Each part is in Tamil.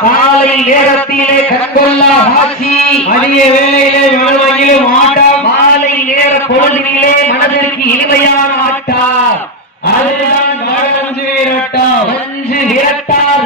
காலை நேரத்திலே கண்கொள்ளா காட்சி. மதிய வேலையிலே மனமகிழும் ஆட்டம். மாலை நேர பொழுதிலே மனதிற்கு இனிமையான ஆட்டார் அதுதான் வடமஞ்சு வீரட்டம். மஞ்சு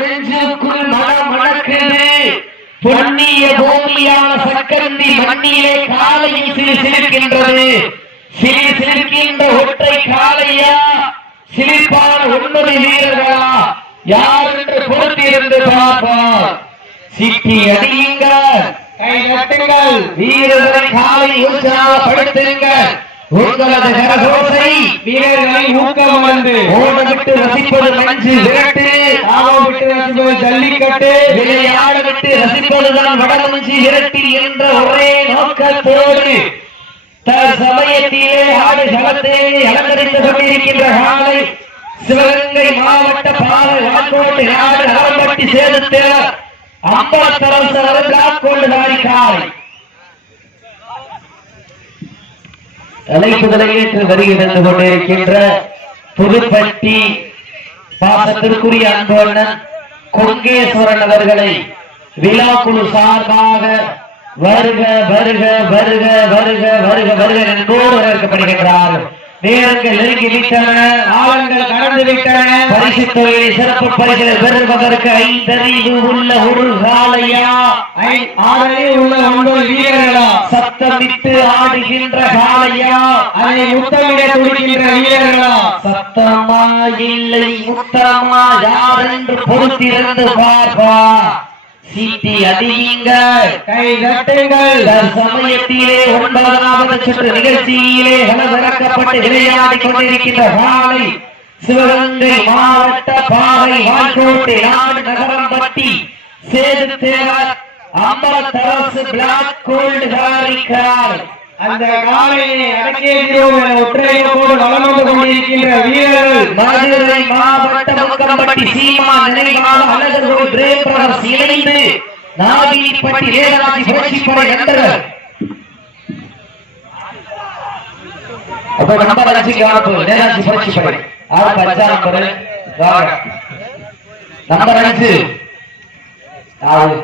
நெஞ்சுக்குள் மனம் மணக்குது பொன்னிய பூமியான சக்கரந்தி மண்ணிலே காலையில் சிறு சிலிர்க்கின்றது. சிறு சிலிர்க்கின்ற ஒற்றை காளையா? சிலிர்ப்பான ஒன்பது வீரர்களா? யார் என்று பொறுத்திருந்து பார்ப்பார் சிட்டி அடியுங்க கை தட்டுங்கள். வீரர்களை காலை உற்சாகப்படுத்துங்க உங்களது கரகோசை வீரர்களை ஊக்கம் வந்து. ஓடவிட்டு ரசிப்பது மஞ்சு விரட்டு. ஆவம் விட்டு ரசிப்பது ஜல்லிக்கட்டு. விளையாட விட்டு ரசிப்பதுதான் வடமஞ்சி விரட்டி என்ற ஒரே நோக்கத்தோடு தற்சமயத்திலே ஆடு களத்தை அலங்கரித்து கொண்டிருக்கின்ற காலை சிவகங்கை மாவட்ட பாலை வாக்கோட்டு நாடு அறம்பட்டி சேதத்தில் அம்பலத்தரசர் காக்கொண்டு நாடி காலை ஏற்று வருகிறது கொண்டிருக்கின்ற புதுப்பட்டி பாசத்திற்குரிய அன்பண்ணன் கொங்கேஸ்வரன் அவர்களை விழாக்குழு சார்பாக வருக வருக வருக வருக வருக வருக என்றோடு வரவேற்கப்படுகின்றார்கள் நேரங்கள் நெருங்கி விட்டன காலங்கள் கடந்து விட்டன. பரிசு தொழிலை சிறப்பு பரிசுகளை பெறுவதற்கு ஐந்தறிவு உள்ள ஒரு காலையா ஐ- ஆறறிவு உள்ள ஒன்பது வீரர்களா? சத்தமிட்டு ஆடுகின்ற காலையா அதை முத்தமிட துடிக்கின்ற வீரர்களா? சத்தமா இல்லை முத்தமா? யார் என்று பொறுத்திருந்து பார்ப்பா. சீட்டி அடியுங்க கை தட்டுங்கள். சமயத்திலே ஒன்பதாவது சுற்று நிகழ்ச்சியிலே கலவிறக்கப்பட்டு விளையாடி கொண்டிருக்கின்ற காலை சிவகங்கை மாவட்ட பாறை வாய்க்கோட்டை நாடு நகரம்பட்டி சேது தேவர் அம்பலத்தரசு பிளாக் கோல்டு காரிக்கிறார் அந்த காலையை அடக்கியிருக்கிறோம் என ஒற்றையோடு வளம் வந்து கொண்டிருக்கின்ற வீரர்கள். மதுரை மாவட்ட முக்கம்பட்டி சீமா நினைவாக அழகர்கள் பிரேம் பிரதர்ஸ் இணைந்து நாகிப்பட்டி வேதராஜி புரட்சிப்படை நண்பர்கள் அப்ப நம்பர் அஞ்சு காப்பு வேதராஜி புரட்சிப்படை. ஆறு பச்சா நம்பர் நம்பர் அஞ்சு ஆறு.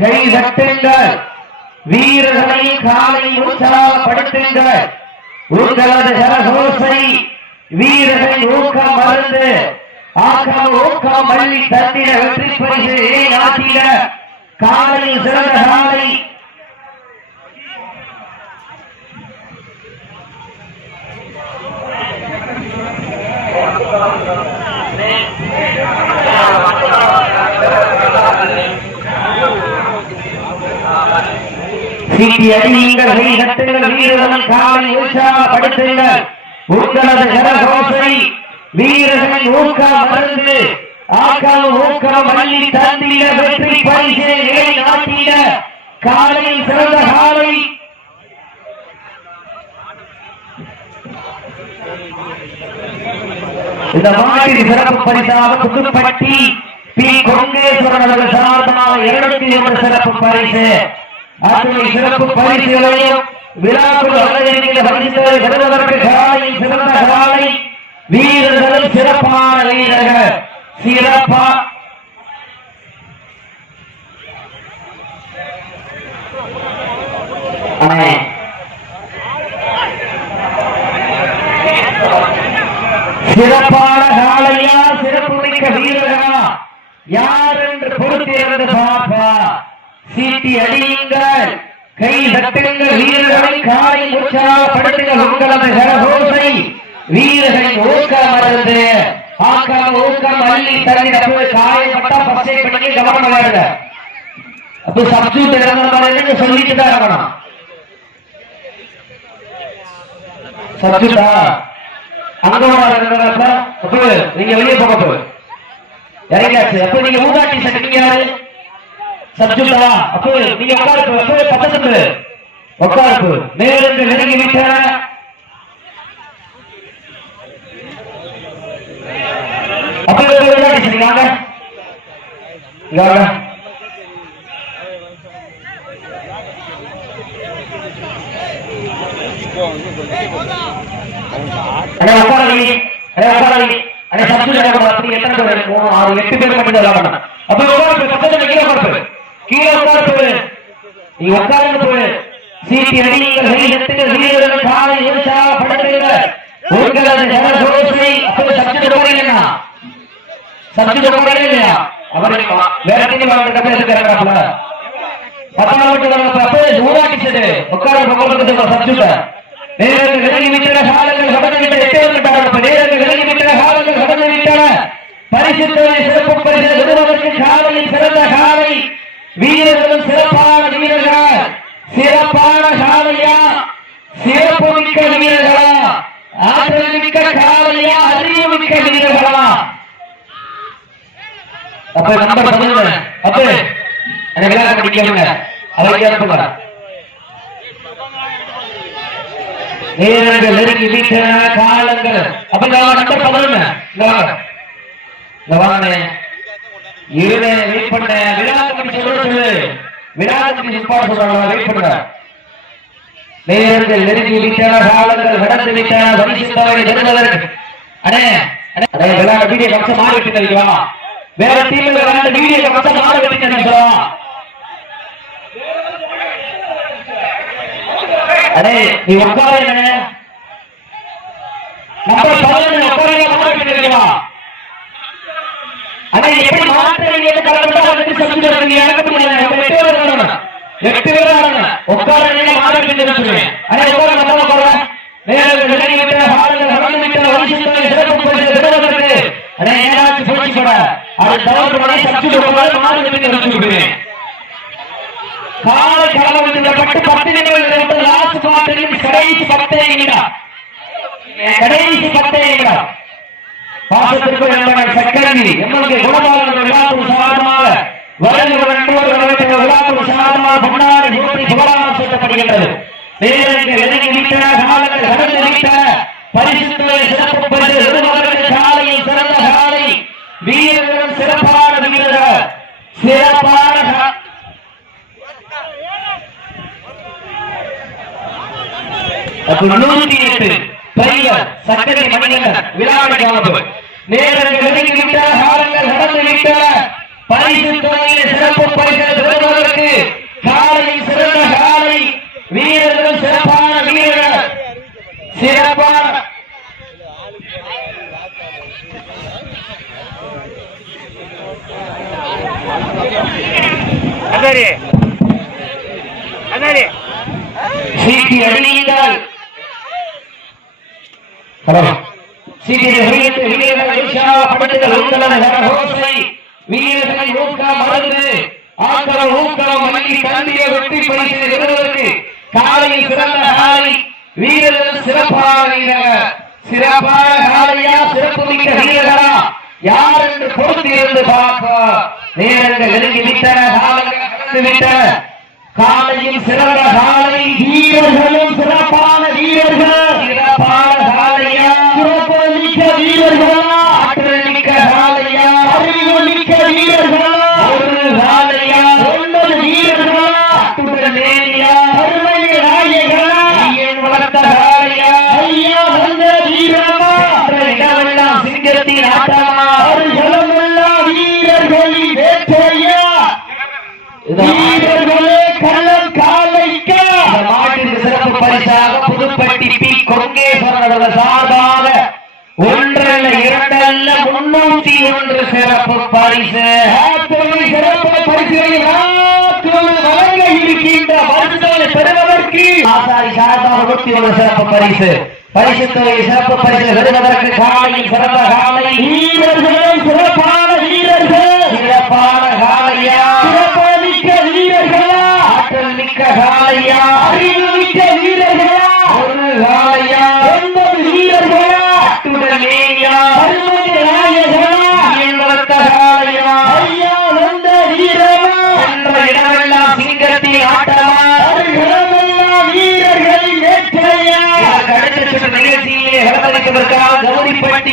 கை தட்டுங்கள். வீரர்களை காலை உற்சாகப்படுத்துங்கள் உங்களது கரகோசை வீரர்கள் ஊக்கம் மருந்து ஆக்கம் ஊக்கம் மல்லி தந்திர வெற்றி பரிசு நாட்டில காலை சிறந்த காலை சீட்டி அடியுங்கள் வீரர்கள் காலை உற்சாகப்படுத்துங்கள். உங்களது கரகோசை வீரர்கள் ஊக்கம் மருந்து ஆக்கம் ஊக்கம் மல்லி தந்திட வெற்றி பரிசு நிலை நாட்டிட காலையில் சிறந்த காலை. இந்த மாதிரி சிறப்பு பரிசாக புதுப்பட்டி பி. கொங்கேஸ்வரன் அவர்கள் சார்பாக இருநூத்தி ஒன்று சிறப்பு பரிசு. அத்தனை சிறப்பு பரிசுகளையும் விழாக்குழு அலங்கரிக்கிற பரிசுகளை பெறுவதற்கு காலை சிறந்த காலை வீரர்கள் சிறப்பான வீரர்கள். சிறப்பா. சிறப்பான காலையா சிறப்பு மிக்க வீரர்களா? யார் என்று பொறுத்திருந்து பாப்பா சீட்டி அடியுங்கள். கை தட்டுங்கள் வீரர்களை காலை உற்சாகப்படுத்துங்கள் உங்களது கரகோசை. வீரர்களை ஊக்கம் மருந்து ஆக்கம் ஊக்கம் அள்ளி தள்ளி போய் காயப்பட்ட பசை பண்ணி கவனம் வருங்க அப்ப சப்ஜூட் இறங்குற மாதிரி சொல்லிட்டு தான் இருக்கணும்? சப்ஜூட்டா அங்க நீங்க வெளியே போக போய் இறங்கியாச்சு. அப்ப நீங்க ஊதாட்டி சட்டீங்க யாரு? சப்ஜுட்டா அப்போ நீங்க உட்காருப்பு அப்ப பக்கத்துல உட்காருப்பு நேருக்கு நெருங்கி விட்ட. அப்ப ஊதாட்டி சட்டீங்க அண்ணா உட்காரவி அண்ணா உட்காரவி அடே எத்தனை பேர் இருக்கும் ஆறு எட்டு பேர் மட்டும் அப்ப உட்கார்ந்து பக்கத்துல கீழே உட்கார்ந்து கீழே உட்கார்ந்து நீ உட்கார்ந்து போய் சீட்டி அடியுங்கள் கையெழுத்துங்கள் வீரர்கள் காலை உற்சாகப்படுத்துங்கள் உங்களது ஜனசோசை அப்ப சத்து இல்லையா? வேற தண்ணி வாங்க பத்தாம் உட்கார பக்கத்துக்கு நேரங்கள் விலகி விட்டன காலங்கள் கடந்து விட்ட எட்டே நேரங்கள் விலகி விட்டன காலங்கள் கடந்து விட்டன. பரிசுத்தனை சிறப்பு பரிசு விடுவதற்கு சிறந்த காலை. வீரர்களும் சிறப்பான வீரர்களா. சிறப்பான காவலியா சிறப்பு மிக்க வீரர்களா? ஆற்றல் மிக்க காவலியா அறிவு மிக்க வீரர்களா? அப்ப நம்ம சொல்லுங்க அப்ப அந்த விளையாட படிக்கவங்க அவருக்கு கேட்புங்க நேரங்கள் நெருங்கி வீட்டன காலங்கள். அப்ப நம்ம வாங்க, நம்பர் சொல்லுங்க இங்க வாங்க. இங்க வாங்க. இருவே வெயிட் பண்ண விளையாட்டு சொல்றது விளையாட்டு நிற்பாடு சொல்றாங்க வெயிட் பண்ண நேயர்கள் நெருங்கி விட்டன காலங்கள் கடந்து விட்டன வரிசித்தவரை தெரிந்தவர்கள் அடே அடே விளையாட வீடியோ கம்சம் மாறி விட்டு தெரியுமா வேற டீம்ல விளையாட வீடியோ கம்சம் மாறி விட்டு தெரியுமா அடே நீ உட்காருங்க நம்பர் பதினொன்று உட்காருங்க மாறி விட்டு அடே எப்படி மாற்றுறீங்க கலந்து வந்து எனக்கு எட்டு பேர் வரணும் எட்டு பேர் வரணும் உட்காருங்க மாறி விட்டு சொல்லுவேன். அடே உட்கார நம்ம உட்கார நேரங்கள் விலகி விட்ட காலங்கள் கடந்து விட்ட வரிசைகளை சிறப்பு பரிசு பெறுவதற்கு ஏதாச்சும் போச்சு கூட அது தவறு பண்ணி சொல்லுவேன் பட்டு பத்து நிமிடம் லாஸ்ட் கடைசி பத்தே நிமிடம் கடைசி பத்தே நிமிடம் பாசத்திற்கு எங்கள் சக்கரவி எங்களுக்கு குணபாலன் விழாப்பு சாதமாக வருகிற நண்பர்கள் நடத்துகிற விழாப்பு சாதமாக சூட்டப்படுகின்றது. நேரங்கள் காலங்கள் கடந்து பரிசுத்துறை சிறப்பு பரிசு விருதுகளுக்கு காலையில் சிறந்த காலை வீரர்களும் சிறப்பான வீரர்கள். சிறப்பான கா- எட்டு. பையர் சக்கரை மணிகண்டன் விழாவை காப்பு நேரங்கள் நெருங்கி விட்ட காலங்கள் நடந்து விட்ட பரிசு தொகையில் சிறப்பு பரிசு பெறுவதற்கு காலையில் சிறந்த காலை வீரர்கள் சிறப்பான வீரர்கள் சிறப்பான அதாரி அதாரி சீட்டி அடியுங்கள் ஹலோ சீட்டி வெளியிட்டு வெற்றி பரிசு காலையில் சிறந்த காலை வீரர்கள் சிறப்பான காலையா சிறப்பு மிக்க வீரர்களா யார் என்று பொறுத்திருந்து பார்ப்போம். நேரங்கள் நெருங்கி விட்டன காலங்கள் கடந்து விட்டன காலையில் சிறந்த காலை வீரர்களும் சிறப்பான வீரர்கள் சிறப்பான காலையா சிறப்பு மிக்க வீரர்களா ஆற்றல் மிக்க காலையா அறிவு மிக்க வீரர்களா ஒரு காலையா ஒன்பது வீரர்களா அத்துடன் நேரியா அருமை நாயகனா ஐயன் வளர்த்த காலையா ஐயா வந்த வீரமா என்ற இடமெல்லாம் சிங்கத்தின் ஆட்டமா அவர்களெல்லாம் வீரர்களின் வேட்டையா வீரர்களே கள்ளம் காலைக்க இந்த மாட்டிற்கு சிறப்பு பரிசாக திருப்பி குறுக்கே கொங்கேஸ்வரன் அவர்கள் சார்பாக ஒன்றல்ல இரண்டல்ல முன்னூத்தி ஒன்று சிறப்பு பரிசு. சிறப்பு பரிசுகளை இருக்கின்ற பரிசுகளை பெறுவதற்கு ஆசாரி சார்பாக நூத்தி ஒன்று சிறப்பு பரிசு. பரிசு துறை சிறப்பு பரிசு பெறுவதற்கு காலையில் சிறந்த காலை. சிறப்பான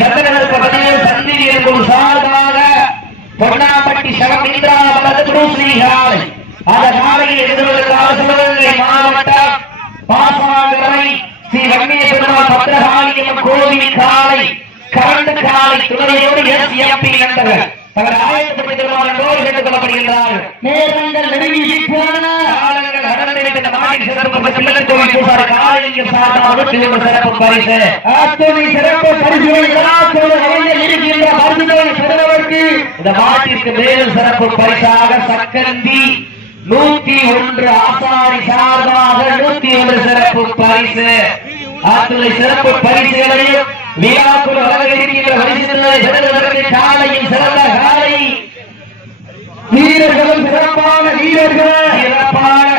சந்திரனுக்கு பொன்னாப்பட்டி சரவீந்திராவரத்து ஸ்ரீ வன்னிய பெருமாள் பத்திரகாளியம் காலை கரண்டு காலை துணையோடு எஸ் எம்பி நண்பர்கள் தங்கள் சிறப்பு சில்லன் கோவில் பரிசாக சக்கரந்தி நூத்தி ஒன்று ஆசாரி சார்பாக நூத்தி ஒன்று சிறப்பு பரிசு. அத்துணை சிறப்பு பரிசுகளையும் மீராக்குள் வழங்கியிருக்கின்ற ஹரிசனை சிறந்தவர்கள் காலையில் சிறந்த காலை வீரர்களும் சிறப்பான வீரர்கள். சிறப்பான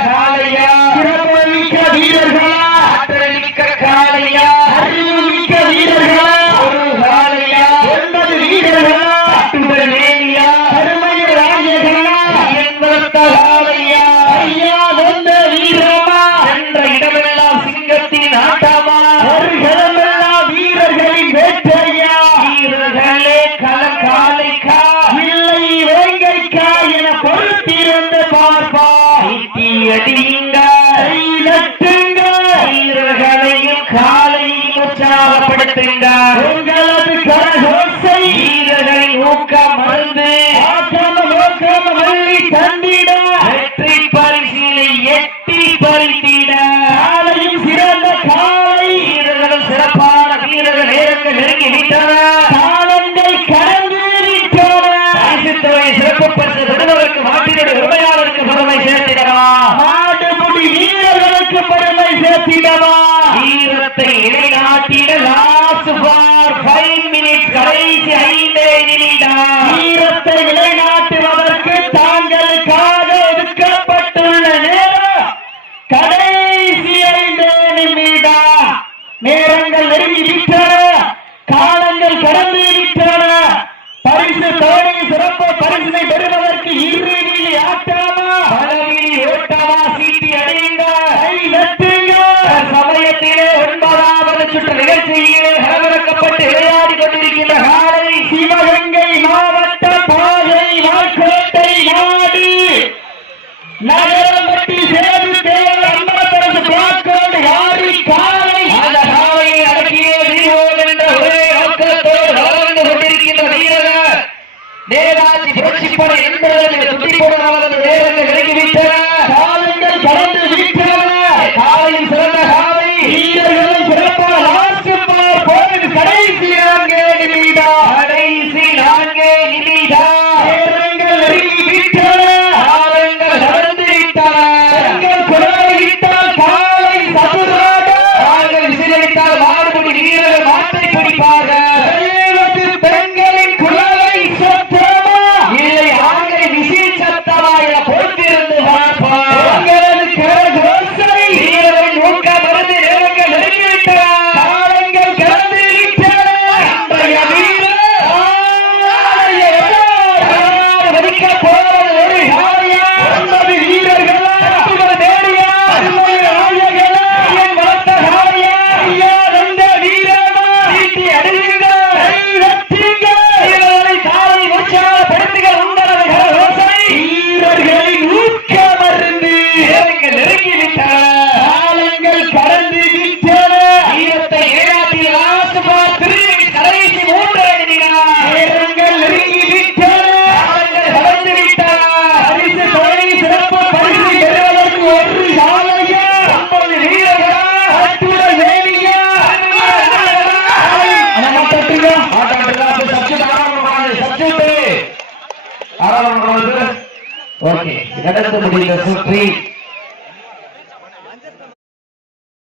ತಿಂಡ the leader,